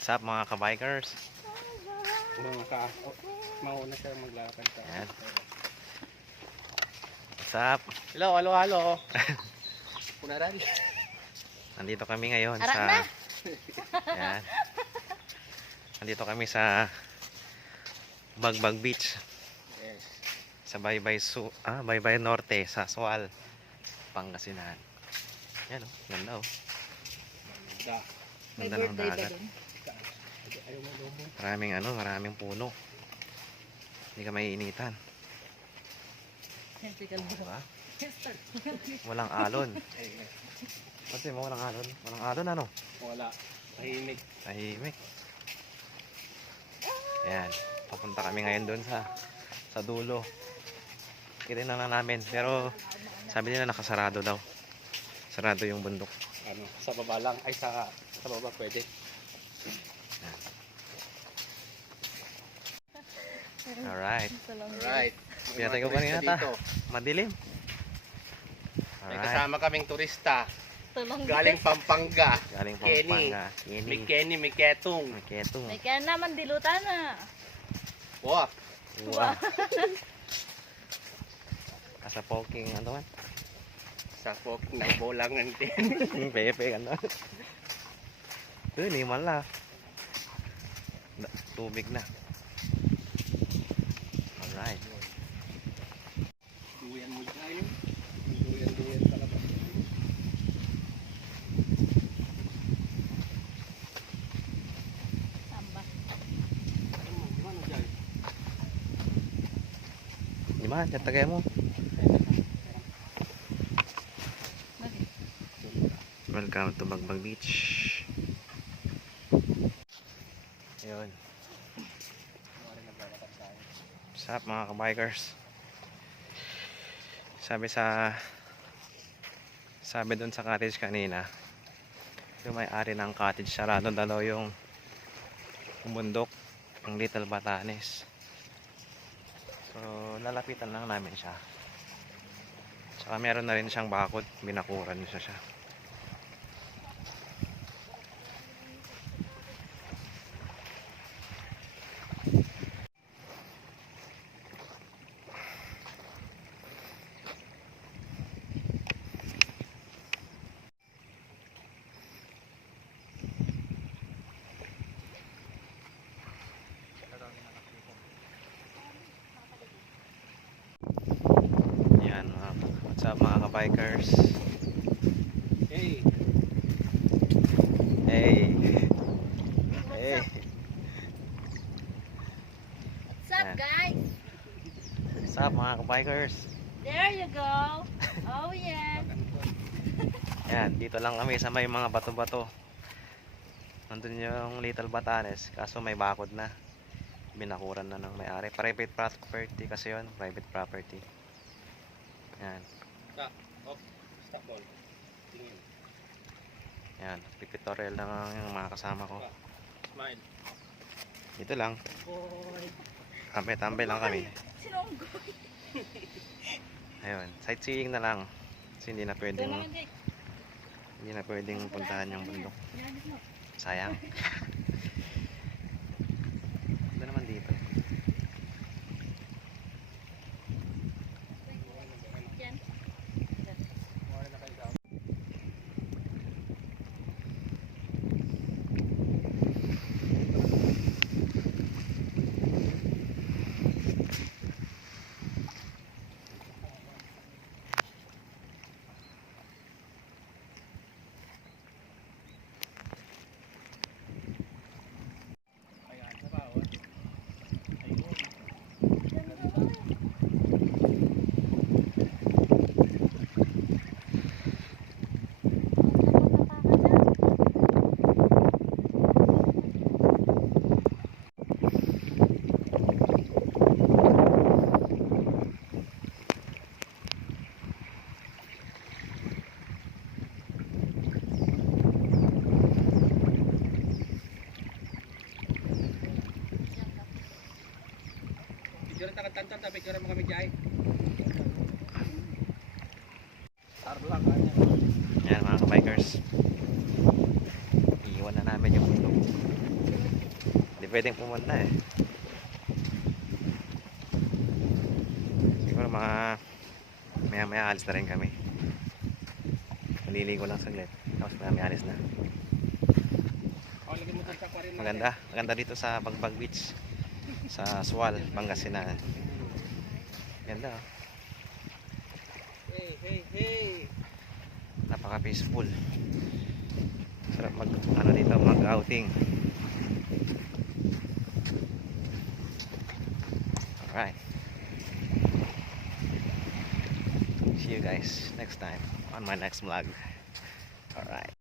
What's up mga kabikers? Mauna siya maglakad ka. Ayan. What's up? Hello, halo, halo. Punaran. Nandito kami ngayon Arak sa... na. Ayan. Nandito kami sa Bagbag Beach. Yes. Sa Baybay Norte, sa Sual, Pangasinan. Ayan oh, ganda oh. Da. May Ganda ng birthday ba dagat. dun? Ayaw mo doon mo. Maraming puno. Hindi ka maiinitan. Testicle ba? Diba? Walang alon. Pati mo walang alon. Walang alon ano? Wala. Tahimik. Tahimik. Ayan. Papunta kami ngayon doon sa dulo. Kita na namin. Pero sabi nila nakasarado daw. Sarado yung bundok. Ano, sa baba lang. Ay, sa baba pwede. Alright. Alright. Pinatay ko kanina ta. Madilim. May Alright. kasama kaming turista. Tulong Galing Pampanga. Galing Kenny. Pampanga. May Kenny, may Ketong. May ketong. May kaya naman dilutan na. Wow. Wow. Asa poking ano man? Sa pok ng bolang ng ten. Pepe ano. Ito ni mala. Tubig na. Alright. Duyan mo dyan. Duyan sa labas. Samba. Ano dyan? Di ba? Diyan tagay mo. Welcome to Bagbag Beach. Ayun. What's up mga kabikers? Sabi dun sa cottage kanina, yung may-ari ng cottage, sarado daw yung bundok ng Little Batanes. So lalapitan lang namin siya. Saka meron na rin siyang bakod, binakuran siya. Yan what's up mga kabikers? Hey. Hey. Hey. What's up, guys? What's up mga kabikers? There you go. Oh, yeah. Yan, dito lang kami sa may mga bato-bato. Nandun yung Little Batanes, kaso may bakod na. Binakuran na ng may-ari. Private property kasi yun, private property. Yan. Stop all. Tingin. Yan, pictorial lang yung mga kasama ko. Smile. Dito lang, Boy. tambay lang kami. Sinonggoy. Ayun, sightseeing na lang. Kasi hindi na pwedeng puntahan yung bundok. Sayang. Ano naman dito? Yan. Ayan, sa bawat. Ayun. Picture takan-tantan tapi picture mo kami jay. Tarlang kanya. Yan mga kabikers. Iiwan na namin yung bundok. pwedeng pumunta eh. Siguro mga maya alis na rin kami. Maliligo lang saglit. Tapos maya alis na. O, lagyan mo dun sa aquarium natin. Maganda dito sa Bagbag Beach. Sa Sual, Pangasinan. Ganda oh. Hey, hey, hey. Napaka peaceful. Sarap mag outing. Alright. See you guys next time on my next vlog. Alright.